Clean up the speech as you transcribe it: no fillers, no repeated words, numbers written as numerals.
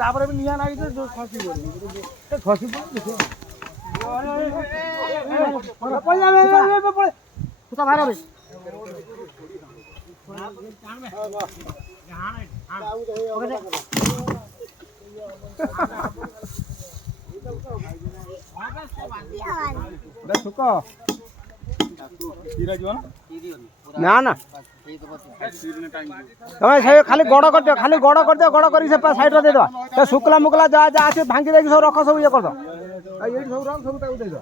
তারপরে নিয়ে লাগিছে খসি খসি না না তুমি সেই খালি গড় করদিও খালি গড় করদিও গড় করি সে সাইডরে দিয়ে দেবা শুকলা মুকলা যা যা আছে ভাঙ্গি ଦେଇକି ସବୁ ରଖ ସବୁ ଇଏ କରିଦ এইଠି ସବୁ ରଖ ସବୁ ତାକୁ ଦେଇଦ।